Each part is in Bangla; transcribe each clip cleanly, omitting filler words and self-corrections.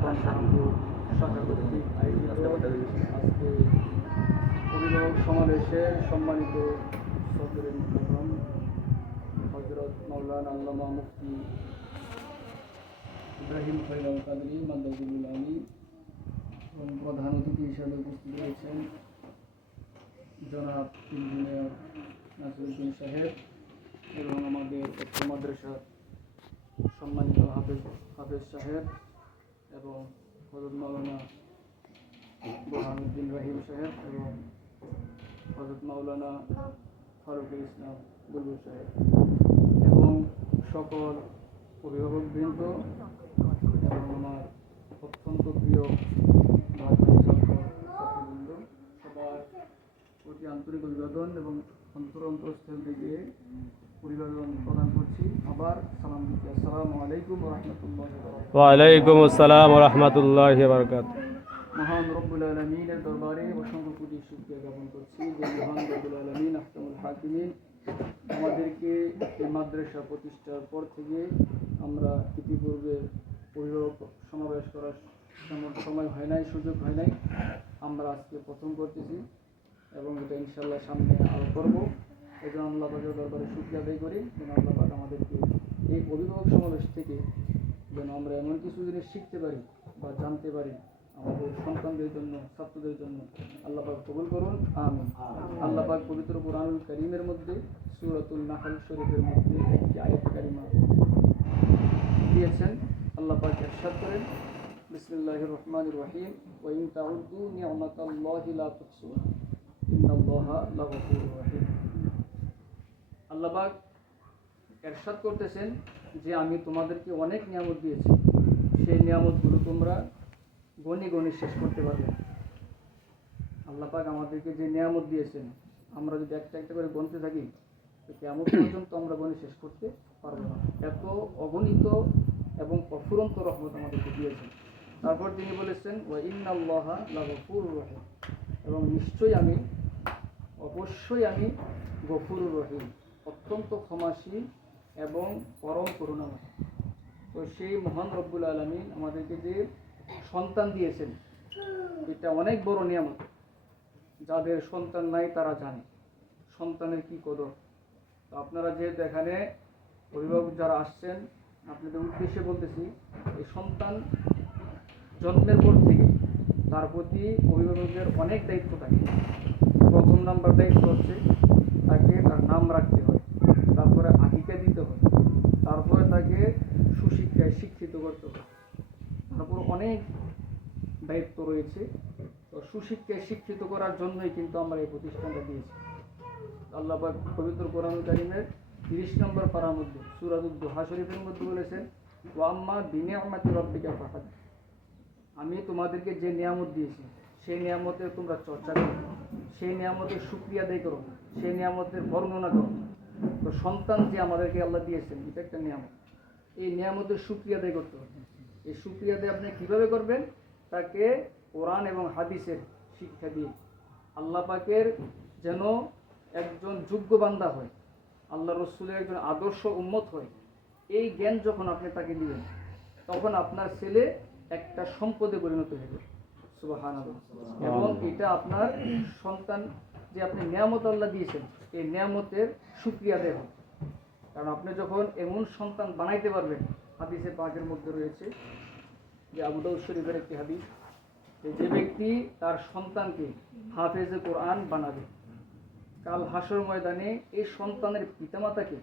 শাখা কর্তৃক আয়োজিত আজকে অভিভাবক সমাবেশে সম্মানিত সদরের মুহতারাম হযরত মাওলানা আল্লামা মুফতি ইব্রাহিম খলিল কাদরী মাদাদুল আলী এবং প্রধান অতিথি হিসেবে উপস্থিত রয়েছেন জনাব ইঞ্জিনিয়ার নাসিরউদ্দিন সাহেব এবং আমাদের উচ্চ মাদ্রাসার সম্মানিত হাফেজ সাহেব এবং হযরত মাওলানা বুরহানুদ্দিন রাহিম সাহেব এবং হযরত মাওলানা ফারুকুল ইসলাম বুলবুল সাহেব এবং সকল অভিভাবকবৃন্দ এবং আমার অত্যন্ত প্রিয় ছাত্রবৃন্দ সবার প্রতি আন্তরিক অভিবাদন এবং অন্তরস্থল থেকে অভিবাদন প্রদান করছি। আবার সালাম দিচ্ছি। আসসালামু আলাইকুম ওয়া রাহমাতুল্লাহি ওয়া বারাকাতুহু। ওয়া আলাইকুম আসসালাম ওয়া রাহমাতুল্লাহি ওয়া বারাকাতুহু। মহান রব্বুল আলামিনের দরবারে অসংখ্য কোটি শুকরিয়া জ্ঞাপন করছি যে মহান রব্বুল আলামিন আহকামুল হাকিমিন আমাদেরকে এই মাদ্রাসা প্রতিষ্ঠার পর থেকে আমরা ইতিপূর্বে অভিভাবক সমাবেশ করার সময় হয় নাই, সুযোগ হয় নাই। আমরা আজকে প্রথম করতেছি এবং এটা ইনশাআল্লাহ সামনে আরও করব। এই জন্য আল্লাহ পাকের দরবারে শুকরিয়া আদায় করি যেন আল্লাহ পাক আমাদেরকে এই অভিভাবক সমাবেশ থেকে যেন আমরা এমন কিছু জিনিস শিখতে পারি বা জানতে পারি আমাদের সন্তানদের জন্য, ছাত্রদের জন্য আল্লাহ পাক কবুল করুন, আমিন। আল্লাহ পাক পবিত্র কুরআনুল কারীমের মধ্যে সূরাতুল নাহল শরীফের মধ্যে একটি আয়াত কারিমা দিয়েছেন। আল্লাহ পাক ইরশাদ করেন, বিসমিল্লাহির রহমানির রহিম, ওয়া ইন তাউদ্দু নি'মাতাল্লাহি লা তুহসুহা ইন্নাল্লাহা লাগফুরুর রহিম। আল্লাহ পাক ইরশাদ করতেছেন যে আমি তোমাদেরকে অনেক নিয়ামত দিয়েছি, সেই নিয়ামতগুলো তোমরা গণে গণে শেষ করতে পারবে। আল্লাহ পাক আমাদেরকে যে নিয়ামত দিয়েছেন আমরা যদি একটা একটা করে গণতে থাকি তো কিয়ামত পর্যন্ত আমরা গণে শেষ করতে পারবো না। এত অগণিত এবং অফুরন্ত রহমত আমাদেরকে দিয়েছেন। তারপর তিনি বলেছেন, ওয়া ইন্নাল্লাহা লাগফুরুর রহিম, এবং অবশ্যই আমি গফুরুর রহিম, অত্যন্ত ক্ষমাশীল এবং পরম করুণাময়। তো সেই মহান রব্বুল আলামিন আমাদেরকে যে সন্তান দিয়েছেন এটা অনেক বড় নিয়ামত। যাদের সন্তান নাই তারা জানে সন্তানের কি কদর। তো আপনারা যেহেতু এখানে অভিভাবক যারা আসছেন আপনাদের উদ্দেশ্যে বলতেছি, এই সন্তান জন্মের পর থেকে তার প্রতি অভিভাবকের অনেক দায়িত্ব থাকে। প্রথম নাম্বার দায়িত্ব হচ্ছে তাকে তার নাম রাখতে হয়, তারপরে আকিকা দিতে হয়, তারপরে তাকে সুশিক্ষায় শিক্ষিত করতে হয়, তারপর অনেক দায়িত্ব রয়েছে। তো সুশিক্ষায় শিক্ষিত করার জন্যই কিন্তু আমরা এই প্রতিষ্ঠানটা দিয়েছি। আল্লাহ পাক পবিত্র কোরআনুল কারীমের 30 নম্বর পারার মধ্যে সূরাতুদ দুহা শরীফের মধ্যে বলেছেন, ওয়া আম্মা বিনিআমাতি রাব্বিকা ফাহাদ্দিস, আমি তোমাদেরকে যে নিয়ামত দিয়েছি সেই নিয়ামতের তোমরা চর্চা করো, সেই নিয়ামতের শুকরিয়া আদায় করো, সেই নিয়ামতের বর্ণনা করো। তো সন্তান যে আমাদেরকে আল্লাহ দিয়েছেন এটা একটা নিয়ামত, এই নিয়ামতের শুকরিয়া আদায় করতে হবে। এই শুকরিয়া আদায় আপনি কীভাবে করবেন? তাকে কোরআন এবং হাদিসের শিক্ষা দিয়ে আল্লাহ পাকের যেন একজন যোগ্য বান্দা হয়, আল্লাহ রসুলের একজন আদর্শ উম্মত হয়, এই জ্ঞান যখন আপনি তাকে দিবেন তখন আপনার ছেলে একটা সম্পদে পরিণত হবে। সুবহানাল্লাহ। এবং এটা আপনার সন্তান যে আপনি নিয়ামত আল্লাহ দিয়েছেন এই নিয়ামতের শুকরিয়া আদায় হবে। কারণ আপনি যখন এমন সন্তান বানাইতে পারবেন, হাদিসে পাকের মধ্যে রয়েছে যে আবু দাউদ শরীফের একটি হাদিস, যে ব্যক্তি তার সন্তানকে হাফেজে কোরআন বানাবে, কাল হাসর ময়দানে এই সন্তানের পিতামাতাকে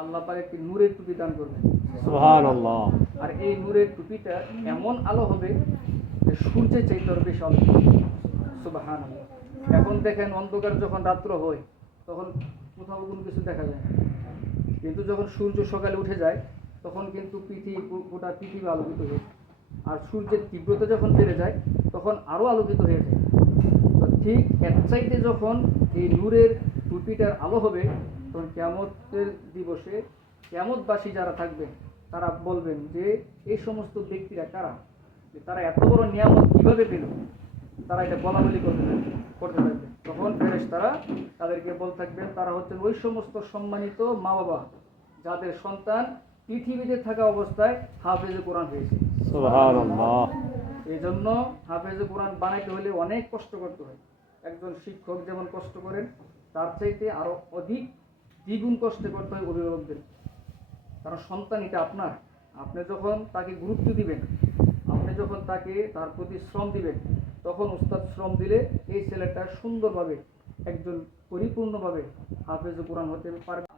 আল্লাহ পাক একটি নূরের টুপি দান করবেন। সুবহানাল্লাহ। আর এই নূরের টুপিটা এমন আলো হবে যে সূর্যের চাইতে আরো বেশি আলো। সুবহানাল্লাহ। এখন দেখেন অন্ধকার যখন রাত্র হয় তখন কোথাও কোনো কিছু দেখা যায় না, কিন্তু যখন সূর্য সকালে উঠে যায় তখন কিন্তু গোটা পৃথিবী আলোকিত হয়ে যায়। আর সূর্যের তীব্রতা যখন বেড়ে যায় তখন আরও আলোকিত হয়ে যায়। তো ঠিক এক চাইতে যখন এই নূরের টুপিটার আলো হবে তখন কিয়ামতের দিবসে কিয়ামতবাসী যারা থাকবেন তারা বলবেন যে এই সমস্ত ব্যক্তিরা কারা, তারা এত বড় নিয়ামত কীভাবে পেল, তারা এটা বলাবলি করতে থাকবে। তখন ফেরেশতারা তাদেরকে বলতে থাকবেন তারা হচ্ছেন ওই সমস্ত সম্মানিত মা বাবা যাদের সন্তান পৃথিবীতে থাকা অবস্থায় হাফেজে কোরআন হয়েছে। সুবহানাল্লাহ। এই জন্য হাফেজে কোরআন বানাইতে হলে অনেক কষ্ট করতে হয়। একজন শিক্ষক যেমন কষ্ট করেন, তার চাইতে আরো অধিক দ্বিগুণ কষ্ট করতে হয় অভিভাবকদের। কারণ সন্তান এটা আপনার। আপনি যখন তাকে গুরুত্ব দিবেন, আপনি যখন তাকে তার প্রতি শ্রম দিবেন, তখন উস্তাদ শ্রম দিলে এই ছেলেটা সুন্দরভাবে একজন পরিপূর্ণভাবে হাফেজে কোরআন হতে পারবে।